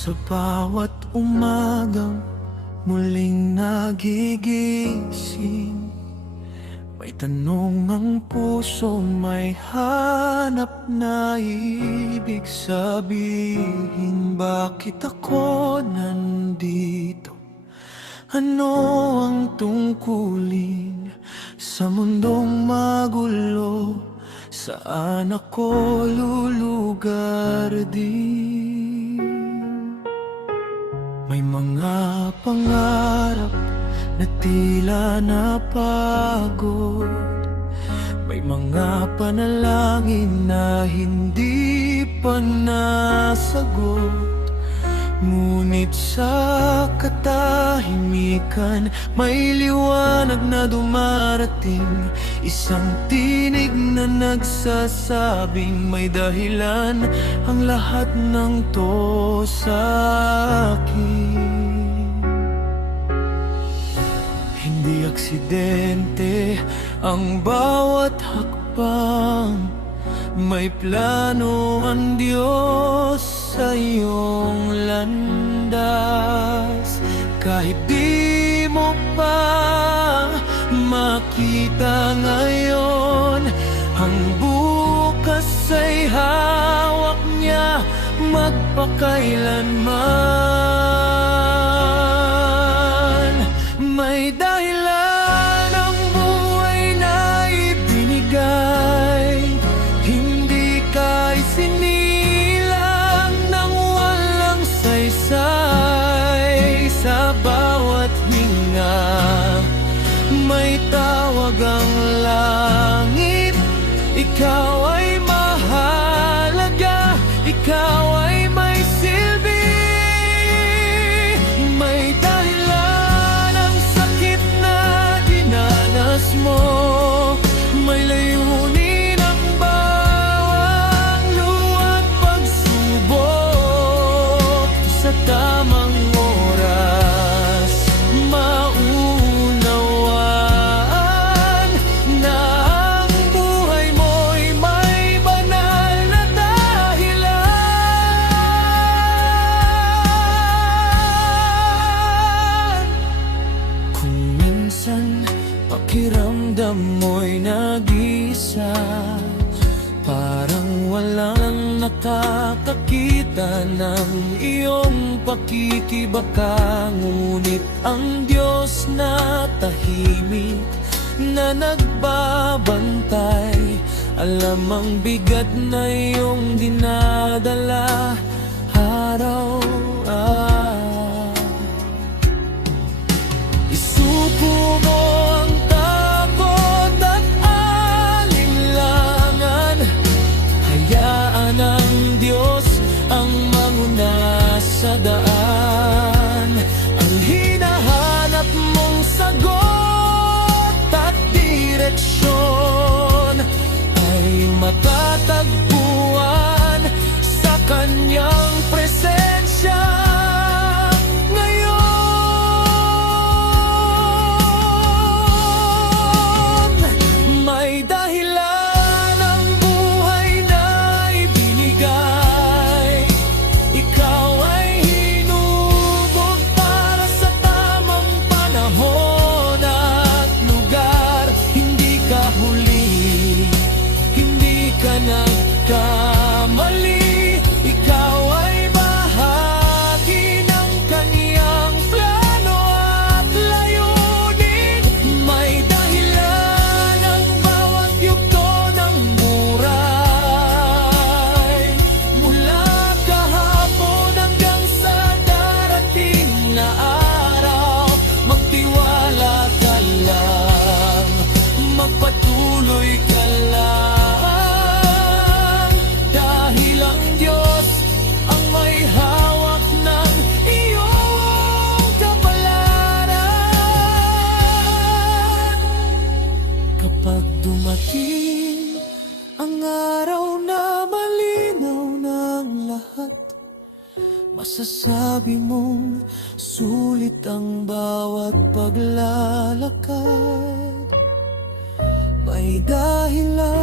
Sa bawat umagang muling nagigising, may tanong ang puso, may hanap na ibig sabihin. Bakit ako nandito? Ano ang tungkulin sa mundong magulo? Saan ako lulugar din? May mga pangarap na tila napagod, may mga panalangin na hindi pa nasagot. Ngunit sa katahimikan, may liwanag na dumarating, isang tinig na nagsasabing may dahilan ang lahat ng to sa akin. Hindi aksidente ang bawat hakbang, may plano ang Diyos sa iyong landas. Kahit di mo pa makita ngayon, ang bukas ay hawak niya magpakailanman. May dahilan ang buhay na ibinigay, hindi ka isinilang ng walang saysay. Sa bawat hinga, may tawag ang langit. Ikaw ay mahalaga, ikaw ay may silbi. May dahilan ang sakit na dinanas mo, may layunin ang bawang luwa't pagsubok. Sa tamang oras, maunawaan na ang buhay mo'y may banal na dahilan. Kung minsan pakiramdam mo'y nag-isa, parang walang nakakakita ng iyong pakikibaka. Ngunit ang Diyos na tahimik na nagbabantay, alam ang bigat na iyong dinadala araw-araw. Isuko mo ang takot at alinlangan, hayaan ang Diyos ang manguna sa daan. Ang hinahanap mong sagot at direksyon ay matatagpuan sa Kanyang presensya ngayon. May dahilan ang buhay na ibinigay, ikaw ay hinubog para sa tamang panahon at lugar. Hindi ka huli, hindi ka nagkamali, ikaw ay bahagi ng Kaniyang plano at layunin. May dahilan ang bawat yugto ng buray, mula kahapon hanggang sa darating na araw. Magtiwala ka lang, magpatuloy ka lang, dahil ang Diyos ang may hawak ng iyong kapalaran. Kapag dumating ang araw na malinaw ng lahat, masasabi mong sulit ang bawat paglalakad. May dahilan